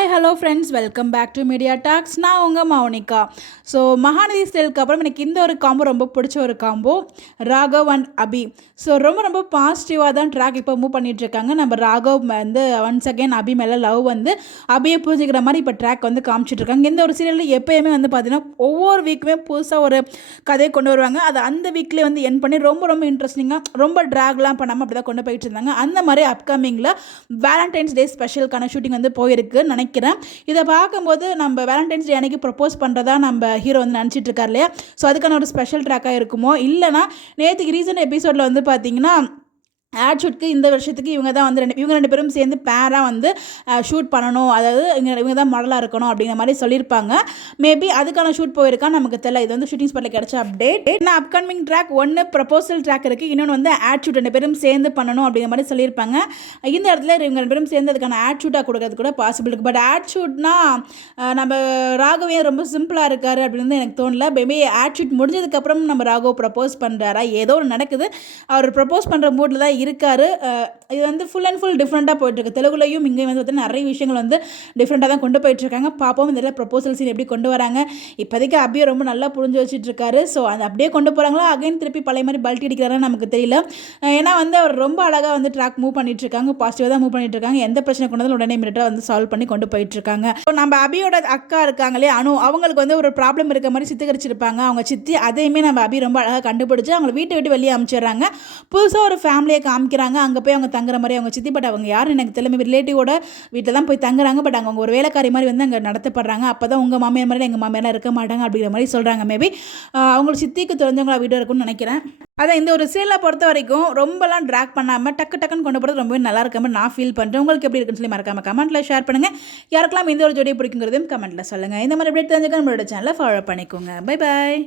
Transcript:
Hi hello friends, welcome back to media talks. நான் உங்கள் Mounika. So Mahanadi ஸ்டைலுக்கு அப்புறம் எனக்கு இந்த ஒரு காம்போ ரொம்ப பிடிச்ச ஒரு combo, Raghav and Abhi. So ரொம்ப பாசிட்டிவாக தான் ட்ராக் இப்போ மூவ் பண்ணிகிட்ருக்காங்க. நம்ம ராகவ் வந்து ஒன்ஸ் அகேன் அபி மேலே லவ் வந்து அபியை புரிஞ்சுக்கிற மாதிரி இப்போ ட்ராக் வந்து காமிச்சிட்ருக்காங்க. இந்த ஒரு சீரியலில் எப்போயுமே வந்து பார்த்திங்கன்னா ஒவ்வொரு வீக்குமே புதுசாக ஒரு கதையை கொண்டு வருவாங்க. அதை அந்த வீக்லேயே வந்து என் பண்ணி ரொம்ப இன்ட்ரெஸ்டிங்காக ரொம்ப ட்ராக்லாம் பண்ணாமல் அப்படி தான் கொண்டு போயிட்டு இருந்தாங்க. அந்த மாதிரி அப்கமிங்கில் வேலண்டைன்ஸ் டே ஸ்பெஷலுக்கான ஷூட்டிங் வந்து போயிருக்கு நினைக்கிறேன். இதை பார்க்கும்போது நம்ம வேலண்டைன்ஸ் டே அன்னைக்கு ப்ரப்போஸ் பண்ணுறதா நம்ம ஹீரோ வந்து நினச்சிட்டு இருக்கார் இல்லையா? ஸோ அதுக்கான ஒரு ஸ்பெஷல் ட்ராக்காக இருக்குமோ, இல்லைனா நேற்றுக்கு ரீசன்ட் எபிசோடில் வந்து பார்த்திங்கன்னா ஆட் ஷூட்க்கு இந்த வருஷத்துக்கு இவங்க தான் வந்து இவங்க ரெண்டு பேரும் சேர்ந்து பேராக வந்து ஷூட் பண்ணணும், அதாவது இவங்க தான் மாடலாக இருக்கணும் அப்படிங்கிற மாதிரி சொல்லியிருப்பாங்க. மேபி அதுக்கான ஷூட் போயிருக்கா நமக்கு தெரியல. இது வந்து ஷூட்டிங் ஸ்பாட்டில் கிடச்ச அப்டேட். ஏன்னா அப்கமிங் ட்ராக் ஒன்று ப்ரப்போசல் ட்ராக் இருக்குது, இன்னொன்று வந்து ஆட் ஷூட் ரெண்டு பேரும் சேர்ந்து பண்ணணும் அப்படிங்கிற மாதிரி சொல்லியிருப்பாங்க. இந்த இடத்துல இவங்க ரெண்டு பேரும் சேர்ந்து அதுக்கான ஆட் ஷூட்டாக கொடுக்கறது கூட பாசிபிள் இருக்குது. பட் ஆட் ஷூட்னா நம்ம ராகவே ரொம்ப சிம்பிளாக இருக்கார் அப்படின்னு எனக்கு தோணல. மேபி ஆட் ஷூட் முடிஞ்சதுக்கப்புறம் நம்ம ராகவ் ப்ரப்போஸ் பண்ணுறாரா, ஏதோ ஒன்று நடக்குது. அவர் ப்ரப்போஸ் பண்ணுற மூடில் தான் இருக்காரு. இது வந்து ஃபுல் அண்ட் ஃபுல் டிஃப்ரெண்ட்டாக போயிட்டுருக்கு. தெலுங்குலையும் இங்கே வந்து பார்த்தீங்கன்னா நிறைய விஷயங்கள் வந்து டிஃப்ரெண்ட்டாக தான் கொண்டு போயிட்டுருக்காங்க. பார்ப்போம் இந்த ப்ரப்போசல் சீன் எப்படி கொண்டு வராங்க. இப்போதைக்கு அப்படியே ரொம்ப நல்லா புரிஞ்சு வச்சுட்ருக்காரு. ஸோ அது அப்படியே கொண்டு போகிறாங்களா, அகைன் திருப்பி பழைய மாதிரி பல்ட்டி அடிக்கிறாருன்னு நமக்கு தெரியல. ஏன்னா வந்து அவர் ரொம்ப அழகாக வந்து ட்ராக் மூவ் பண்ணிட்டுருக்காங்க, பாசிட்டிவாக தான் மூவ் பண்ணிட்டுருக்காங்க. எந்த பிரச்சனை கொண்டு வந்தாலும் உடனே மினிட்டாக வந்து சால்வ் பண்ணி கொண்டு போயிட்டுருக்காங்க. ஸோ நம்ம அபியோட அக்கா இருக்காங்களே அனு, அவங்களுக்கு வந்து ஒரு ப்ராப்ளம் இருக்க மாதிரி சித்தரிச்சிருப்பாங்க அவங்க சித்தி. அதையுமே நம்ம அபி ரொம்ப அழகாக கண்டுபிடிச்சி அவங்களை வீட்டை விட்டு வெளியே அனுப்பிச்சிடுறாங்க. புதுசாக ஒரு ஃபேமிலியை காமிக்கிறாங்க. அங்கே போய் அவங்க தங்குற மாதிரி அவங்க சித்தி, பட் அவங்க யாரும் எனக்கு தெரியல, ரிலேட்டிவோட வீட்டில் தான் போய் தங்குறாங்க. பட் அவங்க ஒரு வேலைக்காரி மாதிரி வந்து அங்கே நடத்தப்படுறாங்க. அப்போ தான் உங்கள் மாமியார் மாதிரி எங்கள் மாமியாரெலாம் இருக்க மாட்டாங்க அப்படிங்கிற மாதிரி சொல்கிறாங்க. மேபி அவங்களுக்கு சித்திக்கு தெரிஞ்சவங்களா வீடு இருக்குன்னு நினைக்கிறேன். அதான் இந்த ஒரு சீரியலை பொறுத்த வரைக்கும் ரொம்பலாம் ட்ராக் பண்ணாமல் டக்குன்னு கொண்டு போகிறது ரொம்பவே நல்லா இருக்க மாதிரி நான் ஃபீல் பண்ணுறேன். உங்களுக்கு எப்படி இருக்குன்னு சொல்லி மறக்காம கமெண்ட்டில் ஷேர் பண்ணுங்கள். யாருக்கெல்லாம் இந்த ஒரு ஜோடியை பிடிக்குங்கிறதையும் கமெண்ட்டில் சொல்லுங்கள். இந்த மாதிரி எப்படி தெரிஞ்சுக்க நம்மளோட சேனலை ஃபாலோ பண்ணிக்கோங்க. Bye bye.